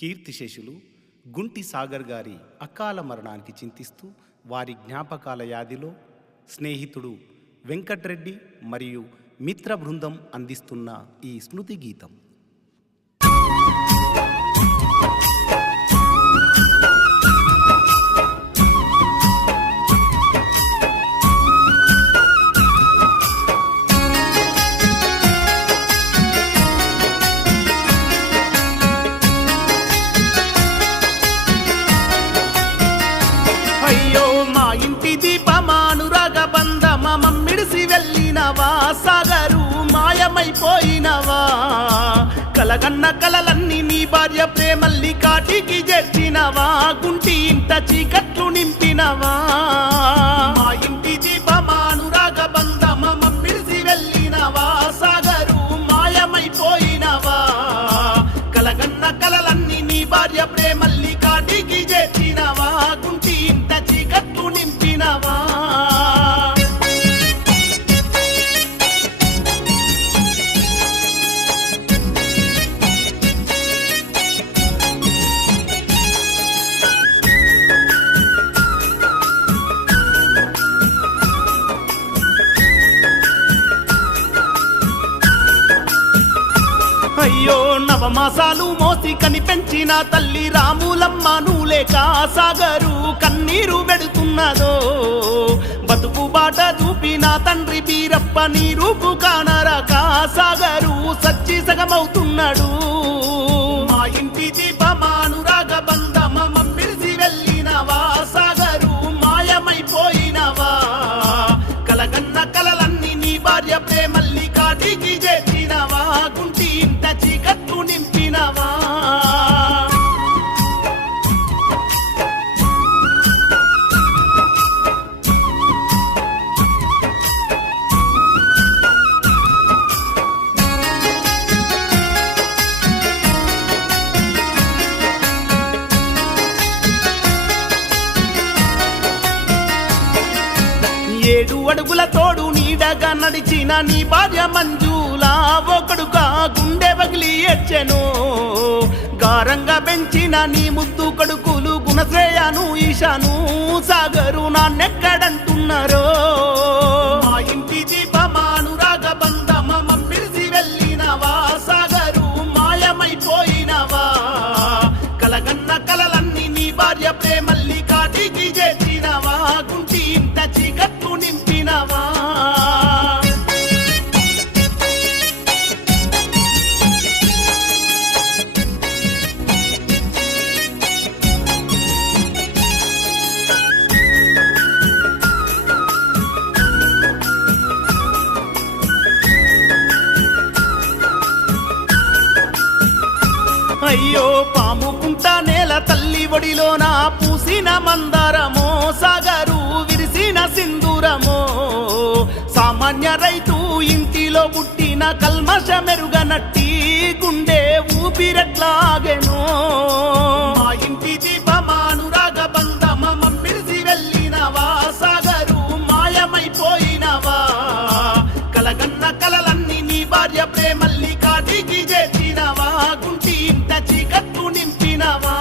కీర్తిశేషులు గుంటి సాగర్ గారి అకాల మరణానికి చింతిస్తూ వారి జ్ఞాపకాల యాదిలో స్నేహితుడు వెంకట్రెడ్డి మరియు మిత్ర బృందం అందిస్తున్న ఈ స్మృతి గీతం. అయ్యో మా ఇంటి దీపమానురాగ బంధమ మమ్మిడిసి వెళ్ళినవా, సాగరు మాయమైపోయినవా, కలగన్న కలలన్నీ నీ భార్య ప్రేమల్ని కాటికి చేర్చినవా, గుంటి ఇంట చీకట్లు నింపినవా. మా ఇంటి దీపమానురాగ బంధమ మమ్మిడిసి వెళ్ళినవా, సాగరు మాయమైపోయినవా, కలగన్న కలలన్నీ నీ భార్య ప్రేమల్ని కాటికి చేర్చినవా, గుంటి ఇంట చీకట్లు నింపినవా. అయ్యో నవమాసాలు మోసి కనిపెంచిన తల్లి రాములమ్మ నులేక సాగరు కన్నీరు పెడుతున్నదో, బతుకు బాట చూపిన తండ్రి బీరప్ప నీ రూపు కానరక సాగరు సచ్చి సగమవుతున్నాడు. మా ఇంటి దీపమానురాగ బంధమ మమ్మిడిసి వెళ్ళినవా, సాగరు మాయమైపోయినవా, కలగన్న కలలన్నీ నీ భార్య ప్రేమల్ని కాటికి చేర్చినవా, గుంటి ఇంట చీకట్లు నింపినవా. ఏడు అడుగుల తోడు నీడగా నడిచిన నీ భార్య మంజులా ఒకడుగా గుండె పగిలి ఏడ్చెను, గారంగా పెంచిన నీ ముద్దు కొడుకులు గుణశ్రేయను ఈశాను సాగరు నాన్నెక్కడంటున్నారో. మా ఇంటి దీపమానురాగ బంధమ మమ్మిడిసి వెళ్ళినవా, సాగరు మాయమైపోయినవా, కలగన్న కలలన్నీ నీ భార్య ప్రేమల్ని కాటికి చేర్చినవా, గుంటి ఇంట చీకట్లు నింపినవా. అయ్యో పాముకుంటా నేల తల్లి ఒడిలోన పూసిన మందారమో, సాగరు విరిసిన సింధూరమో, సామాన్య రైతు ఇంటిలో పుట్టిన కల్మష మెరుగనట్టి గుండె ఊపిరెట్లాగెనో. మా ఇంటి దీపమానురాగ బంధమ మమ్మిడిసి వెళ్ళినవా, సాగరు మాయమైపోయినవా, కలగన్న కలలన్నీ నీ భార్య ప్రేమల్ని కాటికి చేర్చినవా, గుంటి ఇంట చీకట్లు నింపినవా.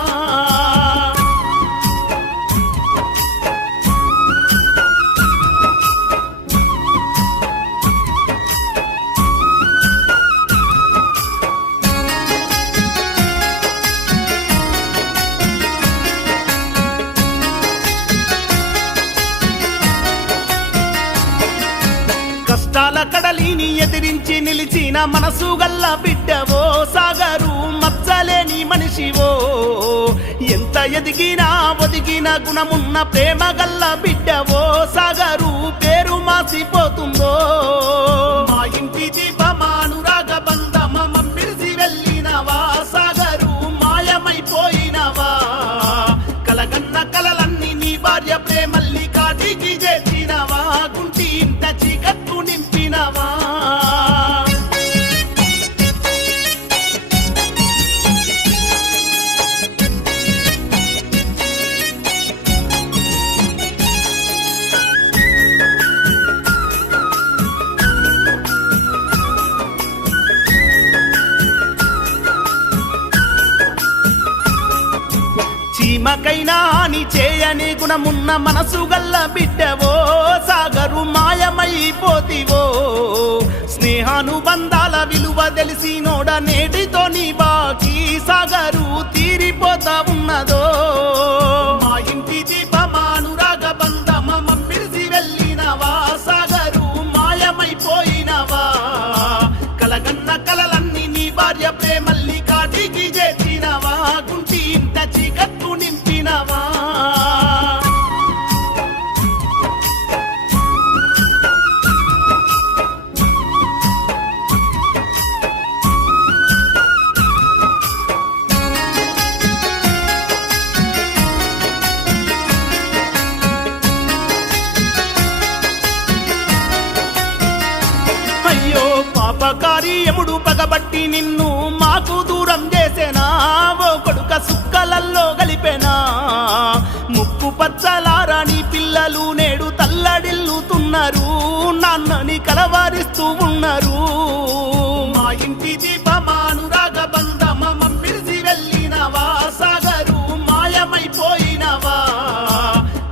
కష్టాల కడలిని ఎదిరించి నిలిచిన మనసు గల్ల బిడ్డవో, సాగరు మచ్చలేని మనిషివో, ఎంత ఎదిగినా ఒదిగిన గుణమున్న ప్రేమ గల్ల బిడ్డవో, సాగరు పేరు మాసిపోతుందో. మా ఇంటి దీపమానురాగ బంధమ మమ్మిడిసి వెళ్ళినవా, సాగరు మాయమైపోయినవా, కలగన్న కలలన్నీ నీ భార్య ప్రేమల్ని కాటికి చేర్చినవా, గుంటి ఇంట చీకట్లు నింపినవా. చీమకైనా హాని చేయని గుణమున్న మనసు గల్ల బిడ్డవో సాగరు మాయమైపోతివో స్నేహానుబంధాల విలువ తెలిసినోడ నేటితో నీ బాకీ సాగరు తీరిపోతా ఉన్నదో మా ఇంటి దీపమానురాగ బంధమ మమ్మిడిసి వెళ్ళినవా సాగరు మాయమైపోయినవా కలగన్న కలలన్నీ నీ భార్య ప్రేమల్ని కాటికి చేర్చినవా గుంటి ఇంట చీకట్టు నింపినవా అయ్యో పాపకారి ఎముడు పగబట్టి నిన్ను మాకు దూరం చేసేనా ఓ కొడుక సుక్కలల్లో గలిపెనా ముక్కు పచ్చలారాని పిల్లలు నేడు తల్లడిల్లుతున్నారు నాన్నని కలవారిస్తూ ఉన్నారు మా ఇంటి దీపమానురాగ బంధమ మమ్మిడిసి వెళ్ళినవా సాగరు మాయమైపోయినవా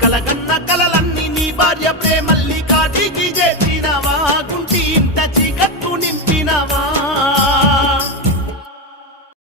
కలగన్న కలలన్నీ నీ భార్య ప్రేమల్ని కాటికి చేర్చినవా గుంటి ఇంట చీకట్టు